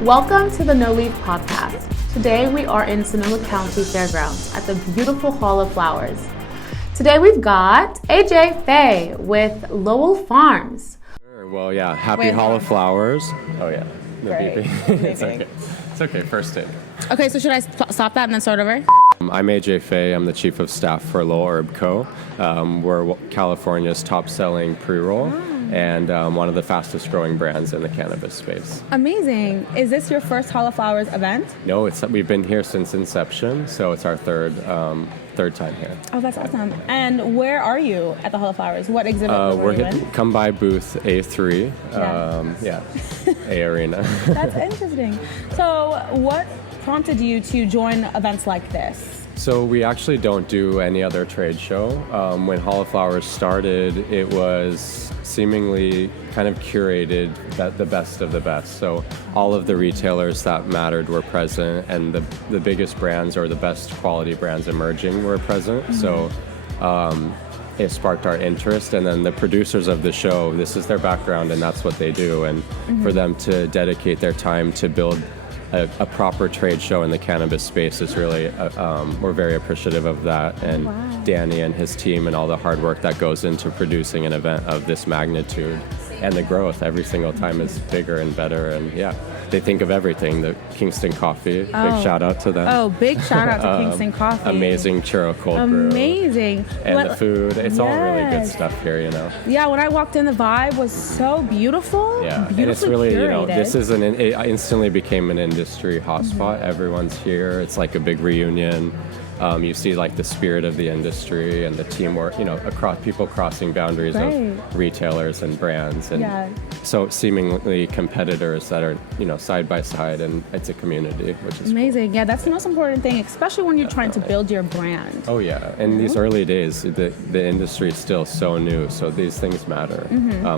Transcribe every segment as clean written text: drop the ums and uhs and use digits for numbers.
Welcome to the Knowleaf podcast. Today we are in Sonoma County Fairgrounds at the beautiful Hall of Flowers. Today we've got AJ Fay with Lowell Farms. Well, yeah, happy Hall of Flowers. Oh, yeah. No Great. beeping. It's okay. It's okay. First take. Okay, so should I stop that and then start over? I'm AJ Fay. I'm the Chief of Staff for Lowell Herb Co. We're California's top-selling pre-roll and one of the fastest-growing brands in the cannabis space. Amazing. Is this your first Hall of Flowers event? No, we've been here since inception, so it's our third time here. Oh, that's awesome. And where are you at the Hall of Flowers? What exhibit were you in? Come by booth A3. A Arena. That's interesting. So what prompted you to join events like this? So we actually don't do any other trade show. When Hall of Flowers started, it was seemingly kind of curated the best of the best. So all of the retailers that mattered were present, and the biggest brands or the best quality brands emerging were present. Mm-hmm. So it sparked our interest, and then the producers of the show, this is their background and that's what they do. And for them to dedicate their time to build a proper trade show in the cannabis space is really, we're very appreciative of that. And Danny and his team and all the hard work that goes into producing an event of this magnitude, and the growth every single time is bigger and better. And yeah, they think of everything. The Kingston Coffee, big shout out to them. Oh, big shout out to Kingston Coffee. Amazing churro cold brew. Amazing. And the food, it's all really good stuff here, you know. Yeah, when I walked in, the vibe was so beautiful. Yeah, and it's really, this is it instantly became an industry hotspot. Everyone's here. It's like a big reunion. You see like the spirit of the industry and the teamwork, across people crossing boundaries of retailers and brands, and so seemingly competitors that are, side by side, and it's a community, which is amazing. Cool. Yeah, that's the most important thing, especially when you're trying to build your brand. Oh yeah, in these early days, the industry is still so new, so these things matter,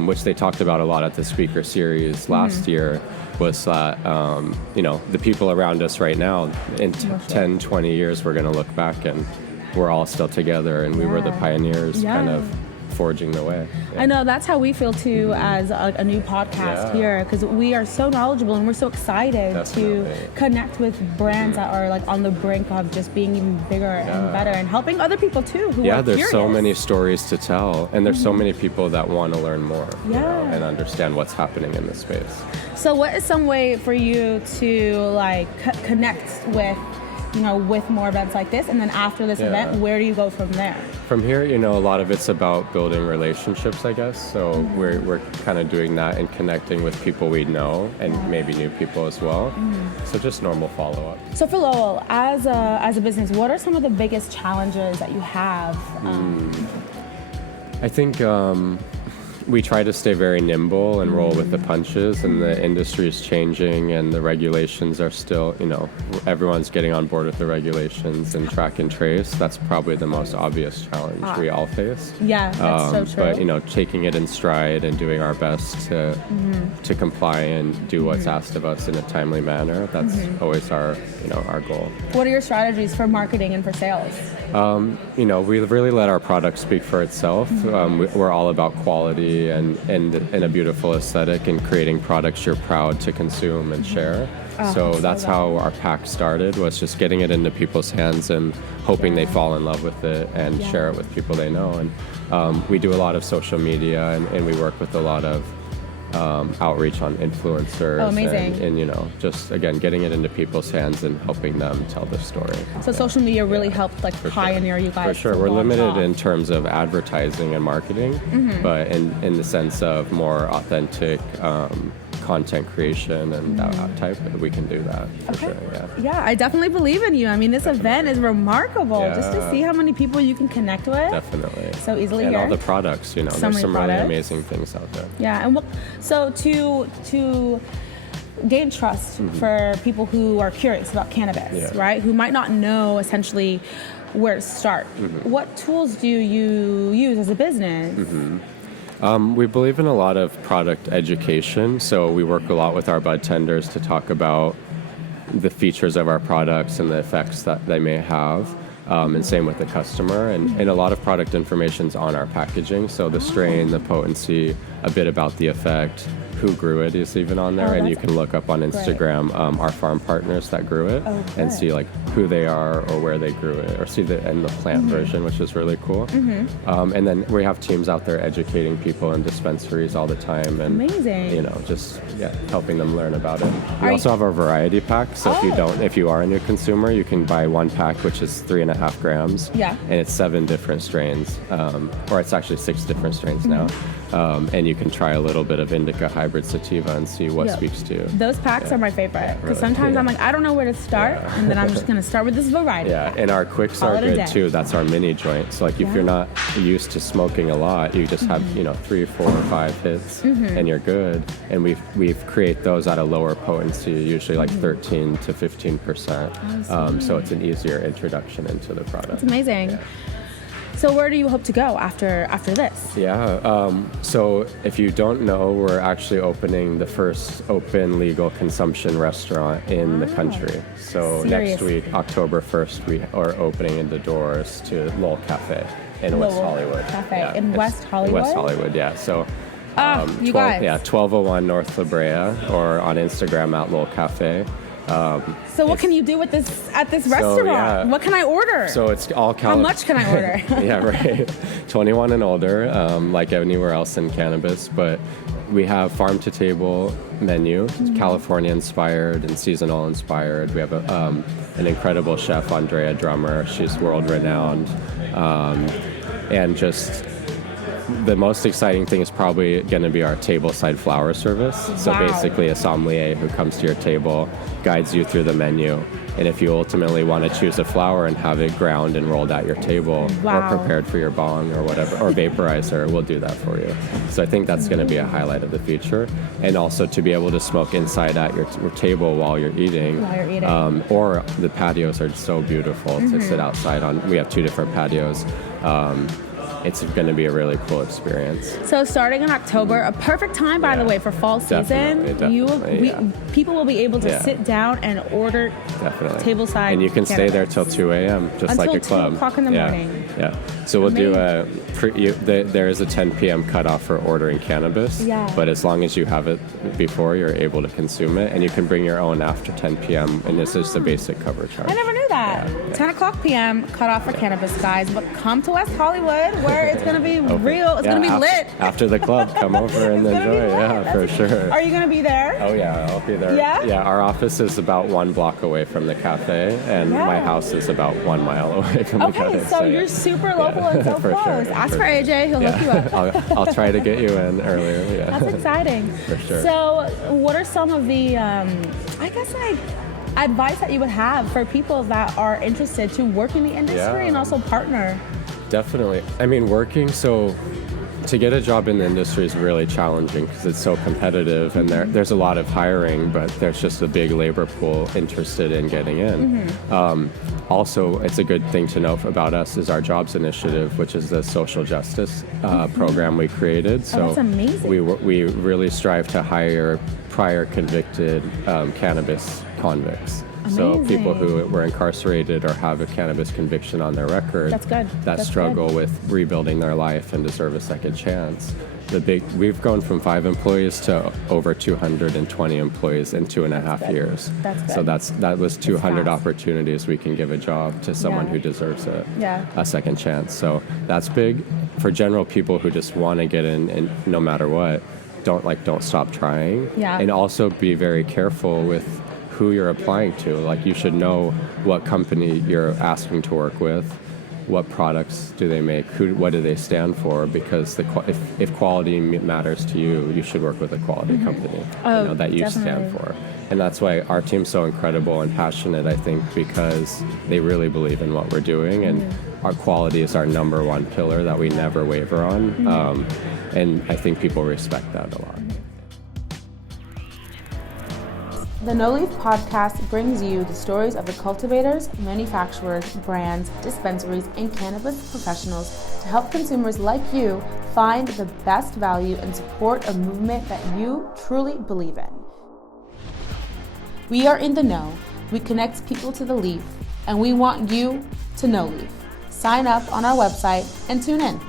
which they talked about a lot at the speaker series last year. Was that, the people around us right now, in 10, 20 years, we're going to look back and we're all still together, and we were the pioneers kind of forging the way. I know, that's how we feel too as a new podcast here, because we are so knowledgeable and we're so excited to connect with brands that are like on the brink of just being even bigger and better, and helping other people too who are there's curious. So many stories to tell, and there's so many people that want to learn more and understand what's happening in this space. So what is some way for you to connect with more events like this? And then after this event, where do you go from there? From here, a lot of it's about building relationships, I guess. So we're kind of doing that and connecting with people we know, and maybe new people as well. So just normal follow-up. So for Lowell, as a business, what are some of the biggest challenges that you have? I think we try to stay very nimble and roll with the punches, and the industry is changing, and the regulations are still, everyone's getting on board with the regulations and track and trace. That's probably the most obvious challenge we all face. Yeah, that's so true. But, taking it in stride and doing our best to comply and do what's asked of us in a timely manner, that's always our goal. What are your strategies for marketing and for sales? We really let our product speak for itself. We're all about quality and a beautiful aesthetic, and creating products you're proud to consume and share. So that's how our pack started, was just getting it into people's hands and hoping they fall in love with it and share it with people they know. And we do a lot of social media, and we work with a lot of outreach on influencers, and just again getting it into people's hands and helping them tell the story. So social media really helped pioneer you guys. For sure, we're limited in terms of advertising and marketing, but in the sense of more authentic content creation and that type, we can do that for sure. Yeah, I definitely believe in you. I mean, this event is remarkable, just to see how many people you can connect with. Definitely. So easily and here. All the products, there's some really amazing things out there. Yeah, and so to gain trust for people who are curious about cannabis, right? Who might not know essentially where to start. What tools do you use as a business? We believe in a lot of product education, so we work a lot with our bud tenders to talk about the features of our products and the effects that they may have. And same with the customer. And a lot of product information's on our packaging. So the strain, the potency, a bit about the effect, who grew it is even on there, and you can look up on Instagram our farm partners that grew it and see like who they are or where they grew it, or see the plant version, which is really cool. And then we have teams out there educating people in dispensaries all the time, and amazing. Just helping them learn about it. We also have our variety pack, so if you are a new consumer, you can buy one pack which is 3.5 grams, and it's 7 different strains, or it's actually 6 different strains now. And you can try a little bit of indica hybrid sativa and see what speaks to you. Those packs are my favorite, because sometimes I'm like, I don't know where to start, and then I'm just going to start with this variety pack. And our quicks are good too. That's our mini joint. So like if you're not used to smoking a lot, you just have 3, 4, 5 hits, and you're good. And we've create those at a lower potency, usually like 13 to 15%. So it's an easier introduction into the product. It's amazing. So where do you hope to go after this? So if you don't know, we're actually opening the first open legal consumption restaurant in the country. So next week, October 1st, we are opening the doors to Lowell Cafe in West Hollywood. In West Hollywood? West Hollywood, So you guys. 1201 North La Brea, or on Instagram at Lowell Cafe. So what can you do with this at this restaurant? What can I order? So it's all How much can I order? 21 and older, like anywhere else in cannabis. But we have farm to table menu, California inspired and seasonal inspired. We have an incredible chef, Andrea Drummer. She's world renowned, and just. The most exciting thing is probably going to be our tableside flower service. So basically a sommelier who comes to your table, guides you through the menu. And if you ultimately want to choose a flower and have it ground and rolled at your table, or prepared for your bong or whatever, or vaporizer, we'll do that for you. So I think that's going to be a highlight of the future. And also to be able to smoke inside at your table while you're eating. Or the patios are so beautiful to sit outside on. We have 2 different patios. It's going to be a really cool experience. So starting in October, a perfect time, by the way, for fall season. People will be able to sit down and order tableside. And you can stay there till 2 a.m., just like a club. Until 2 o'clock in the morning. So we'll do there is a 10 p.m. cutoff for ordering cannabis, but as long as you have it before, you're able to consume it, and you can bring your own after 10 p.m., and this is the basic cover charge. I never knew that. 10 o'clock p.m. cutoff for cannabis, guys, but come to West Hollywood, where it's going to be real, it's going to be lit. After the club, come over and enjoy, for sure. Are you going to be there? Oh yeah, I'll be there. Yeah, our office is about 1 block away from the cafe, and my house is about 1 mile away from the cafe. Okay, so you're super local and so close. Sure, Ask for AJ, he'll hook you up. I'll try to get you in earlier. That's exciting. For sure. So what are some of the, advice that you would have for people that are interested to work in the industry and also partner? Definitely. I mean, to get a job in the industry is really challenging because it's so competitive, and there's a lot of hiring, but there's just a big labor pool interested in getting in. Also, it's a good thing to know about us is our jobs initiative, which is the social justice program we created. So that's amazing. We really strive to hire prior convicted cannabis convicts. Amazing. So people who were incarcerated or have a cannabis conviction on their record that struggle with rebuilding their life and deserve a second chance. We've grown from 5 employees to over 220 employees in 2.5 years. So that was 200 opportunities we can give a job to someone who deserves a second chance. So that's big for general people who just want to get in, and no matter what, don't stop trying. And also be very careful with who you're applying to. Like, you should know what company you're asking to work with, what products do they make, what do they stand for, because if quality matters to you, you should work with a quality company that you stand for. And that's why our team's so incredible and passionate, I think, because they really believe in what we're doing, and our quality is our number 1 pillar that we never waver on. And I think people respect that a lot. The Knowleaf podcast brings you the stories of the cultivators, manufacturers, brands, dispensaries, and cannabis professionals to help consumers like you find the best value and support a movement that you truly believe in. We are in the know. We connect people to the leaf, and we want you to know leaf. Sign up on our website and tune in.